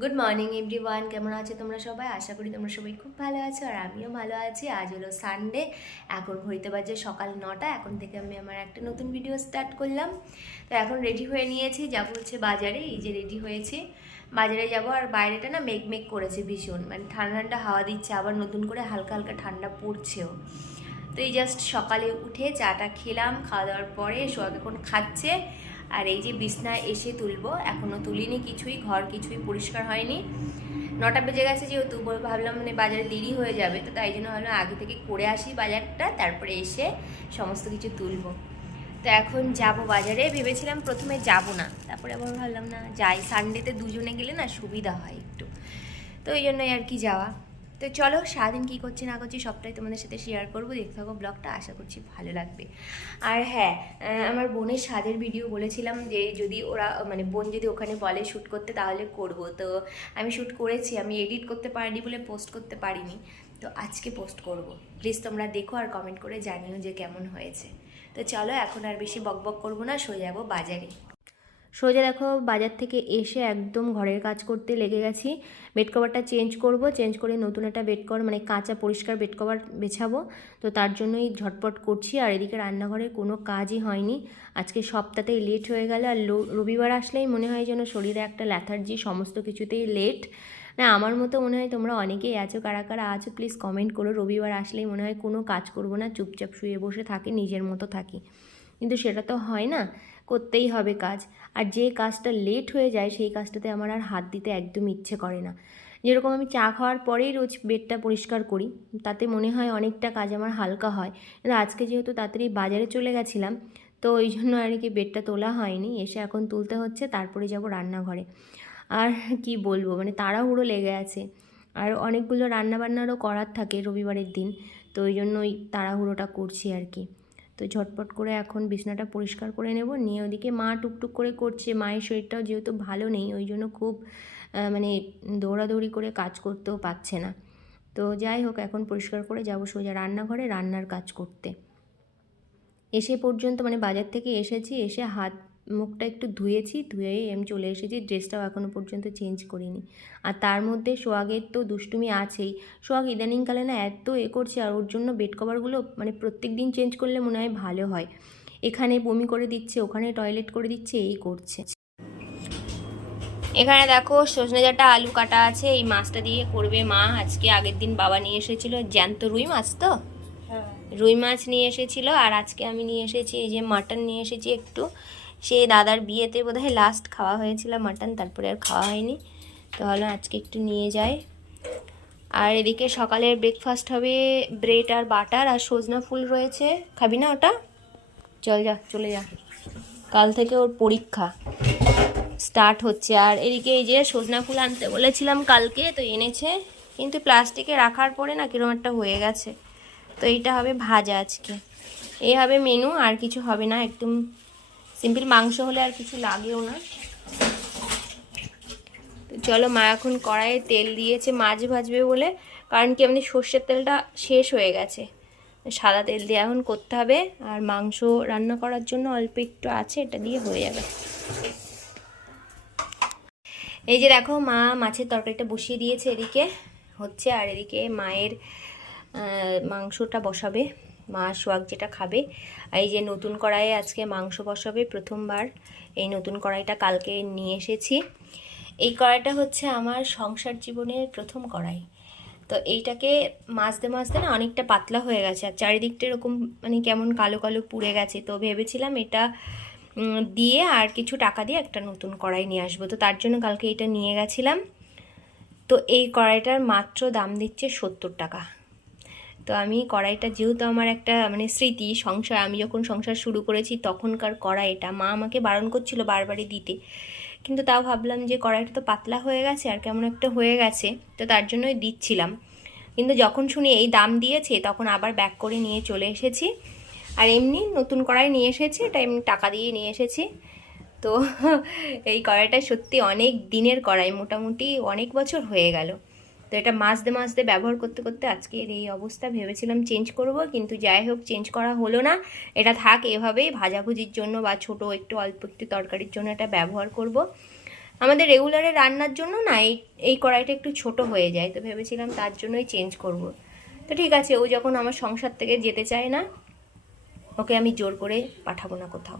Good morning everyone, কেমন আছো তোমরা সবাই? আশা করি তোমরা সবাই খুব ভালো আছো আর আমিও ভালো আছি। আজ হলো সানডে, এখন ঘড়িতে বাজে সকাল 9টা। এখন থেকে আমি আমার একটা নতুন ভিডিও স্টার্ট করলাম। তো এখন রেডি হয়ে নিয়েছি, যাবো হচ্ছে বাজারে। এই যে রেডি হয়েছি, বাজারে যাব। আর বাইরেটা না মেঘ মেঘ করেছে ভীষণ, মানে ঠান্ডা ঠান্ডা হাওয়া দিচ্ছে, আবার নতুন করে হালকা হালকা ঠান্ডা পড়ছেও। তো এই জাস্ট সকালে উঠে চাটা খেলাম, খাওয়া দাওয়ার পরে সোহাগ এখন খাচ্ছে। আর এই যে বিছনায় এসে তুলবো, এখনও তুলিনি কিছুই, ঘর কিছুই পরিষ্কার হয়নি। 9টা বেজে গেছে, যেহেতু ভাবলাম মানে বাজারে দেরি হয়ে যাবে, তো তাই জন্য ভাবলাম আগে থেকে করে আসি বাজারটা, তারপরে এসে সমস্ত কিছু তুলবো। তো এখন যাব বাজারে। ভেবেছিলাম প্রথমে যাব না, তারপরে আবার ভাবলাম না যাই, সানডেতে দুজনে গেলে না সুবিধা হয় একটু, তো ওই জন্যই আর কি যাওয়া। তো চলো, সারাদিন কী করছি না করছি সবটাই তোমাদের সাথে শেয়ার করবো, দেখতে থাকো ব্লগটা, আশা করছি ভালো লাগবে। আর হ্যাঁ, আমার বোনের স্বাদের ভিডিও বলেছিলাম যে যদি ওরা মানে বোন যদি ওখানে বলে শ্যুট করতে তাহলে করব। তো আমি শ্যুট করেছি, আমি এডিট করতে পারিনি বলে পোস্ট করতে পারিনি, তো আজকে পোস্ট করব। প্লিজ তোমরা দেখো আর কমেন্ট করে জানিও যে কেমন হয়েছে। তো চলো, এখন আর বেশি বকবক করবো না, সোজা যাবো বাজারে। সোজা দেখো বাজার থেকে এসে একদম ঘরের কাজ করতে লেগে গেছি। বেড কভারটা চেঞ্জ করব, চেঞ্জ করে নতুন একটা বেড কভার মানে কাঁচা পরিষ্কার বেড কভার বেছাবো। তো তার জন্যই ঝটপট করছি। আর এদিকে রান্নাঘরে কোনো কাজই হয়নি, আজকে সপ্তাহতেই লেট হয়ে গেল। আর রবিবার আসলেই মনে হয় যেন শরীরে একটা ল্যাথার্জি, সমস্ত কিছুতেই লেট। না, আমার মতো মনে হয় তোমরা অনেকেই আছো, কারা কারা আছো প্লিজ কমেন্ট করো। রবিবার আসলেই মনে হয় কোনো কাজ করব না, চুপচাপ শুয়ে বসে থাকি, নিজের মতো থাকি, কিন্তু সেটা তো হয় না, করতেই হবে কাজ। আর যে কাজটা লেট হয়ে যায় সেই কাজটাতে আমার আর হাত দিতে একদম ইচ্ছে করে না। যেরকম আমি চা খাওয়ার পরেই রোজ বেডটা পরিষ্কার করি, তাতে মনে হয় অনেকটা কাজ আমার হালকা হয়। কিন্তু আজকে যেহেতু তাড়াতাড়ি বাজারে চলে গেছিলাম, তো ওই জন্য আর কি বেডটা তোলা হয়নি, এসে এখন তুলতে হচ্ছে, তারপরে যাব রান্নাঘরে। আর কি বলবো, মানে তাড়াহুড়ো লেগে আছে। আর অনেকগুলো রান্নাবান্নারও করার থাকে রবিবারের দিন, তো ওই জন্য ওই তাড়াহুড়োটা করছি আর কি। তো ঝটপট করে এখন বিছনাটা পরিষ্কার করে নেব, নিয়ে ওদিকে মা টুকটুক করে করছে। মায়ের শরীরটাও যেহেতু ভালো নেই, ওই জন্য খুব মানে দৌড়াদৌড়ি করে কাজ করতেও পারছে না। তো যাই হোক, এখন পরিষ্কার করে যাব সোজা রান্নাঘরে রান্নার কাজ করতে। এসে পর্যন্ত মানে বাজার থেকে এসেছি, এসে হাত মুখটা একটু ধুয়েছি, ধুয়েই আমি চলে এসেছি। ড্রেসটাও এখনও পর্যন্ত চেঞ্জ করিনি। আর তার মধ্যে সোহাগের তো দুষ্টুমি আছেই। সোহাগ ইদানিংকালে না এত করছে, আর ওর জন্য বেড কভারগুলো মানে প্রত্যেক দিন চেঞ্জ করলে মনে হয় ভালো হয়। এখানে বমি করে দিচ্ছে, ওখানে টয়লেট করে দিচ্ছে, এই করছে। এখানে দেখো সজনে ডাঁটা আলু কাটা আছে, এই মাছটা দিয়ে করবে মা আজকে। আগের দিন বাবা নিয়ে এসেছিল জ্যান্ত রুই মাছ, তো রুই মাছ নিয়ে এসেছিল। আর আজকে আমি নিয়ে এসেছি এই যে মাটন নিয়ে এসেছি একটু। সে দাদার বিয়েতে বোধহয় লাস্ট খাওয়া হয়েছিল মাটন, তারপরে আর খাওয়া হয়নি, তো হলো আজকে একটু নিয়ে যাই। আর এদিকে সকালের ব্রেকফাস্ট হবে ব্রেড আর বাটার, আর সজনা ফুল রয়েছে। খাবি না ওটা? চল যা, চলে যা, কাল থেকে ওর পরীক্ষা স্টার্ট হচ্ছে। আর এদিকে এই যে সজনা ফুল আনতে বলেছিলাম কালকে, তো এনেছে, কিন্তু প্লাস্টিকে রাখার পরে না কিরকম একটা হয়ে গেছে। তো এইটা হবে ভাজা আজকে, এই হবে মেনু, আর কিছু হবে না, একদম সিম্পল। মাংস হলে আর কিছু লাগেও না। তো চলো, মা এখন কড়াইয়ে তেল দিয়েছে মাছ ভাজবে বলে, কারণ কি আমাদের সর্ষের তেলটা শেষ হয়ে গেছে, সাদা তেল দিয়ে এখন করতে হবে। আর মাংস রান্না করার জন্য অল্প একটু আছে, এটা দিয়ে হয়ে যাবে। এই যে দেখো মা মাছের তরকারিটা বসিয়ে দিয়েছে, এদিকে হচ্ছে। আর এদিকে মায়ের মাংসটা বসাবে, মা সোহাগ যেটা খাবে। এই যে নতুন কড়াইয়ে আজকে মাংস বসাবে প্রথমবার। এই নতুন কড়াইটা কালকে নিয়ে এসেছি। এই কড়াইটা হচ্ছে আমার সংসার জীবনের প্রথম কড়াই। তো এইটাকে মাজতে মাজতে না অনেকটা পাতলা হয়ে গেছে, আর চারিদিকটা এরকম মানে কেমন কালো কালো পুড়ে গেছে। তো ভেবেছিলাম এটা দিয়ে আর কিছু টাকা দিয়ে একটা নতুন কড়াই নিয়ে আসবো, তো তার জন্য কালকে এটা নিয়ে গেছিলাম। তো এই কড়াইটার মাত্র দাম দিচ্ছে 70 টাকা। তো আমি কড়াইটা, যেহেতু আমার একটা মানে স্মৃতি, সংসার, আমি যখন সংসার শুরু করেছি তখনকার কড়াই এটা, মা আমাকে বারণ করছিল বারবারই দিতে, কিন্তু তাও ভাবলাম যে কড়াইটা তো পাতলা হয়ে গেছে আর কেমন একটা হয়ে গেছে, তো তার জন্যই দিচ্ছিলাম। কিন্তু যখন শুনি এই দাম দিয়েছে, তখন আবার ব্যাক করে নিয়ে চলে এসেছি। আর এমনি নতুন কড়াই নিয়ে এসেছি, এটা এমনি টাকা দিয়ে নিয়ে এসেছি। তো এই কড়াইটা সত্যি অনেক দিনের কড়াই, মোটামুটি অনেক বছর হয়ে গেল। তো এটা মাঝতে ব্যবহার করতে করতে আজকের এই অবস্থা। ভেবেছিলাম চেঞ্জ করব, কিন্তু যাই হোক চেঞ্জ করা হলো না। এটা থাক এভাবেই, ভাজাভুজির জন্য বা ছোটো একটু অল্প একটু তরকারির জন্য এটা ব্যবহার করব। আমাদের রেগুলারে রান্নার জন্য না এই কড়াইটা একটু ছোট হয়ে যায়, তো ভেবেছিলাম তার জন্যই চেঞ্জ করব। তো ঠিক আছে, ও যখন আমার সংসার থেকে যেতে চায় না, ওকে আমি জোর করে পাঠাবো না কোথাও।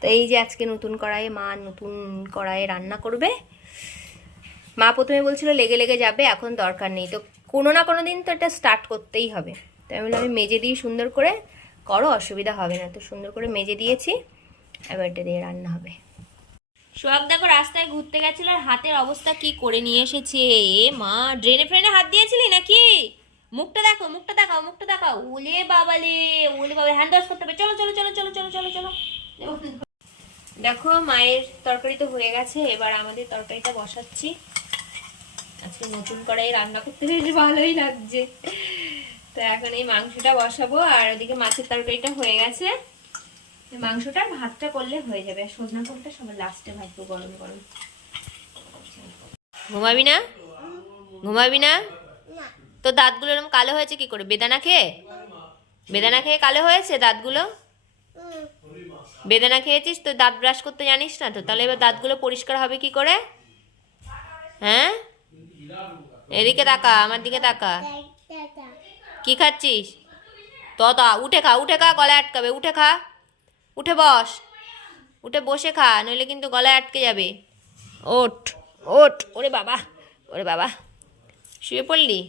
তো এই যে আজকে নতুন কড়াইয়ে মা নতুন কড়াইয়ে রান্না করবে। মা প্রথমে বলছিল লেগে লেগে যাবে, এখন দরকার নেই, তো কোনো না কোনো দিন তো এটা স্টার্ট করতেই হবে। তাই বলে আমি মেজে দিই সুন্দর করে, করো অসুবিধা হবে না। তো সুন্দর করে মেজে দিয়েছি, এবার এটা দিয়ে রান্না হবে। সোহাগ দেখো রাস্তায় ঘুরতে গেছিল আর হাতের অবস্থা কি করে নিয়ে এসেছে। এ মা, ড্রেনে ফ্রেনে হাত দিয়েছিলি নাকি? মুখটা দেখো, মুখটা দেখাও, মুখটা দেখাও। ওলে বাবালে, ওলে বাবা, হ্যান্ড ওয়াশ করতে হবে। চলো চলো চলো চলো চলো চলো চলো। দেখো মায়ের তরকারি তো হয়ে গেছে, এবার আমাদের তরকারিটা বসাচ্ছি। আজকে নতুন কড়াই রান্না করতে বেশ ভালোই লাগছে। তো এখন এই মাংসটা বসাবো, আর ওদিকে মাছের তরকারিটা হয়ে গেছে। মাংসটা ভাতটা করলে হয়ে যাবে, আর সজনা ফুলটা সবার লাস্টে ভাজবো গরম গরম। ঘুমাবি না? ঘুমাবি না? তো দাঁতগুলো এরকম কালো হয়েছে কি করে? বেদানা খেয়ে? বেদানা খেয়ে কালো হয়েছে দাঁতগুলো? বেদানা খেয়েছিস তো? দাঁত ব্রাশ করতে জানিস না তো? তাহলে এবার দাঁতগুলো পরিষ্কার হবে কি করে? হ্যাঁ, এদিকে তাকা, আমার দিকে তাকা। কি খাচ্ছিস? তা উঠে খা, উঠে খা, গলায় আটকাবে। উঠে খা, উঠে বস, উঠে বসে খা, নইলে কিন্তু গলায় আটকে যাবে। ওঠ ওঠ। ওরে বাবা, ওরে বাবা, শুয়ে পড়লি?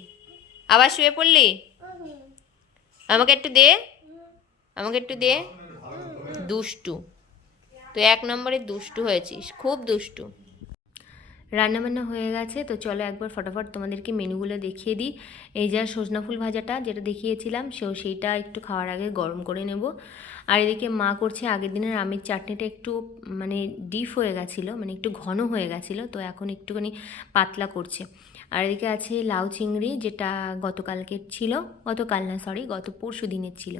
আবার শুয়ে পড়লি? আমাকে একটু দে, আমাকে একটু দে। দুষ্টু, তুই 1 নম্বরে দুষ্টু হয়েছিস, খুব দুষ্টু। রান্নাবান্না হয়ে গেছে, তো চলো একবার ফটাফট তোমাদেরকে মেনুগুলো দেখিয়ে দিই। এই যা সজনা ফুল ভাজাটা যেটা দেখিয়েছিলাম, সেইটা একটু খাওয়ার আগে গরম করে নেব। আর এদিকে মা করছে আগের দিনের আমের চাটনিটা একটু মানে ডিপ হয়ে গেছিলো, মানে একটু ঘন হয়ে গেছিলো, তো এখন একটুখানি পাতলা করছে। আর এদিকে আছে লাউ চিংড়ি, যেটা গতকালকে ছিল, গতকাল না সরি, গত পরশু দিনের ছিল।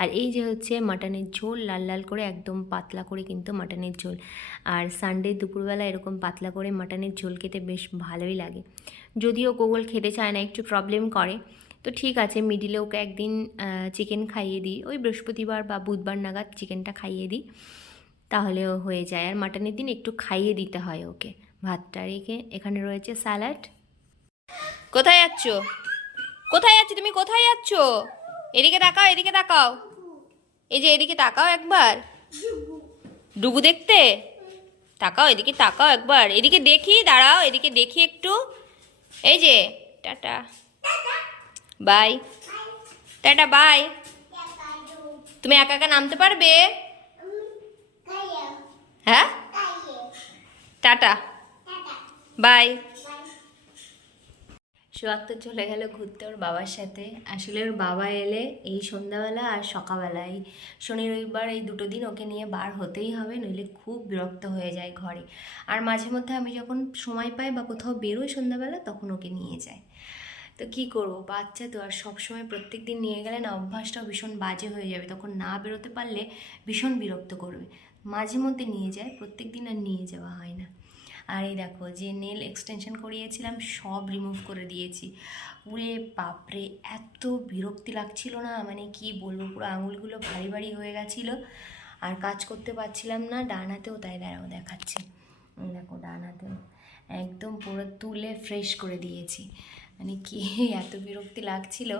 আর এই যে হচ্ছে মাটনের ঝোল, লাল লাল করে একদম পাতলা করে কিন্তু মাটনের ঝোল। আর সানডে দুপুরবেলা এরকম পাতলা করে মাটনের ঝোল খেতে বেশ ভালোই লাগে। যদিও গোগল খেতে চায় না, একটু প্রবলেম করে, তো ঠিক আছে মিডিলে ওকে একদিন চিকেন খাইয়ে দিই, ওই বৃহস্পতিবার বা বুধবার নাগাদ চিকেনটা খাইয়ে দিই, তাহলেও হয়ে যায়। আর মাটনের দিন একটু খাইয়ে দিতে হয় ওকে ভাতটা রেখে। এখানে রয়েছে স্যালাড। কোথায় যাচ্ছ? কোথায় যাচ্ছ তুমি? কোথায় যাচ্ছ? এদিকে তাকাও, এদিকে তাকাও, এই যে এদিকে তাকাও একবার। ডুবু দেখতে তাকাও, এদিকে তাকাও একবার, এদিকে দেখি, দাঁড়াও, এদিকে দেখি একটু। এই যে টাটা বাই, টাটা বাই। তুমি একা একা নামতে পারবে? হ্যাঁ, টাটা বাই। সোহাগ তো চলে গেল ঘুরতে ওর বাবার সাথে। আসলে ওর বাবা এলে এই সন্ধ্যাবেলা আর সকালবেলায়, শনি রবিবার এই দুটো দিন ওকে নিয়ে বার হতেই হবে, নইলে খুব বিরক্ত হয়ে যায় ঘরে। আর মাঝে মধ্যে আমি যখন সময় পাই বা কোথাও বেরোই সন্ধ্যাবেলা, তখন ওকে নিয়ে যায়। তো কী করবো, বাচ্চা তো, আর সবসময় প্রত্যেক দিন নিয়ে গেলে না অভ্যাসটাও ভীষণ বাজে হয়ে যাবে, তখন না বেরোতে পারলে ভীষণ বিরক্ত করবে। মাঝে মধ্যে নিয়ে যায়, প্রত্যেক দিন আর নিয়ে যাওয়া হয় না। আর এই দেখো যে নেল এক্সটেনশন করিয়েছিলাম সব রিমুভ করে দিয়েছি। পুরে বাপরে এত বিরক্তি লাগছিল না, মানে কি বলবো, পুরো আঙুলগুলো ভারী ভারী হয়ে গেছিলো, আর কাজ করতে পারছিলাম না। ডান হাতেও তাই, দাঁড়াও দেখাচ্ছি, এই দেখো ডান হাতেও একদম পুরো তুলে ফ্রেশ করে দিয়েছি। মানে কি এত বিরক্তি লাগছিল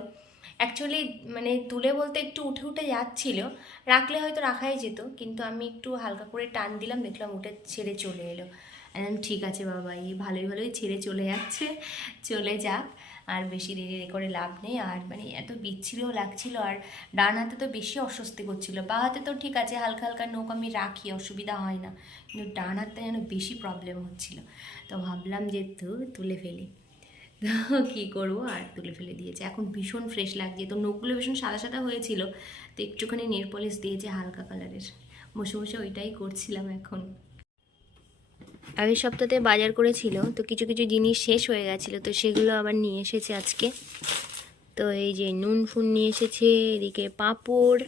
অ্যাকচুয়ালি, মানে তুলে বলতে একটু উঠে উঠে যাচ্ছিল, রাখলে হয়তো রাখাই যেত, কিন্তু আমি একটু হালকা করে টান দিলাম, দেখলাম উঠে ছেড়ে চলে এলো। ঠিক আছে বাবা, এই ভালোই ভালোই ছেড়ে চলে যাচ্ছে, চলে যাক, আর বেশি দেরি করে লাভ নেই। আর মানে এত বিচ্ছিরিও লাগছিল, আর ডান হাতে তো বেশি অস্বস্তি করছিল। বা হাতে তো ঠিক আছে, হালকা হালকা নখ আমি রাখি, অসুবিধা হয় না, কিন্তু ডান হাতটা যেন বেশি প্রবলেম হচ্ছিল। তো ভাবলাম যে তুলে ফেলি, তো কী করবো, আর তুলে ফেলে দিয়েছে। এখন ভীষণ ফ্রেশ লাগছে, তো নখগুলো ভীষণ সাদা সাদা হয়েছিল, তো একটুখানি নেল পলিশ দিয়েছে হালকা কালারের, বসে বসে ওইটাই করছিলাম এখন। আগের সপ্তাহে বাজার করেছিল, তো কিছু কিছু জিনিস শেষ হয়ে গেছিলো, তো সেগুলো আবার নিয়ে এসেছে আজকে। তো এই যে নুন ফুন নিয়ে এসেছে, এদিকে পাঁপড়,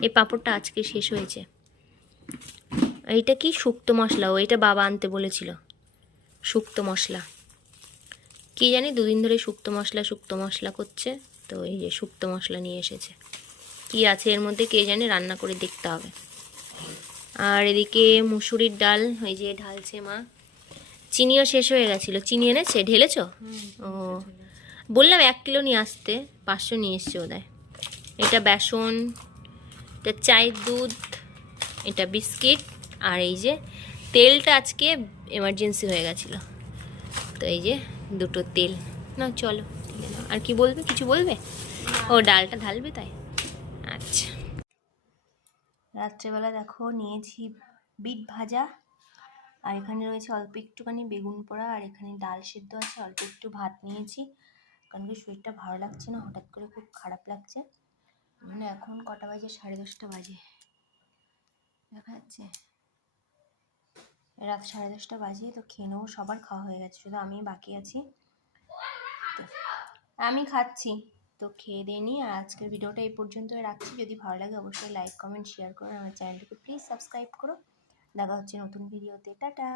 এই পাঁপড়টা আজকে শেষ হয়েছে। এইটা কি শুক্তো মশলা, ওইটা বাবা আনতে বলেছিল, শুক্তো মশলা কি জানি দুদিন ধরে শুক্তো মশলা করছে, তো এই যে শুক্তো মশলা নিয়ে এসেছে। কি আছে এর মধ্যে কে জানে, রান্না করে দেখতে হবে। আর এদিকে মুসুরির ডাল ওই যে ঢালছে মা। চিনিও শেষ হয়ে গেছিলো। চিনি এনেছে, ঢেলেছো? ও, বললাম 1 কিলো নিয়ে আসতে, 500 নিয়ে এসছে বোধহয়। এটা বেসন, এটা চায়ের দুধ, এটা বিস্কিট, আর এই যে তেলটা আজকে এমার্জেন্সি হয়ে গেছিলো, তো এই যে 2টো তেল। না চলো, ঠিক আছে। আর কি বলবে, কিছু বলবে? ও ডালটা ঢালবে তাই। আচ্ছা, রাত্রেবেলা দেখো নিয়েছি বিট ভাজা, আর এখানে রয়েছে অল্প একটুখানি বেগুন পোড়া, আর এখানে ডাল সিদ্ধ আছে, অল্প একটু ভাত নিয়েছি, কারণ কি শরীরটা ভালো লাগছে না, হঠাৎ করে খুব খারাপ লাগছে। মানে এখন কটা বাজে, 10:30 বাজে, দেখা যাচ্ছে রাত 10:30 বাজে। তো খেয়ে নেবো, সবার খাওয়া হয়ে গেছে, শুধু আমি বাকি আছি। তো আমি খাচ্ছি, তো খেয়ে দিয়ে নিই। আর আজকের ভিডিওটা এই পর্যন্ত রাখছি। যদি ভালো লাগে অবশ্যই লাইক কমেন্ট শেয়ার করো, আমার চ্যানেলটিকে প্লিজ সাবস্ক্রাইব করো। দেখা হচ্ছে নতুন ভিডিওতে, টাটা।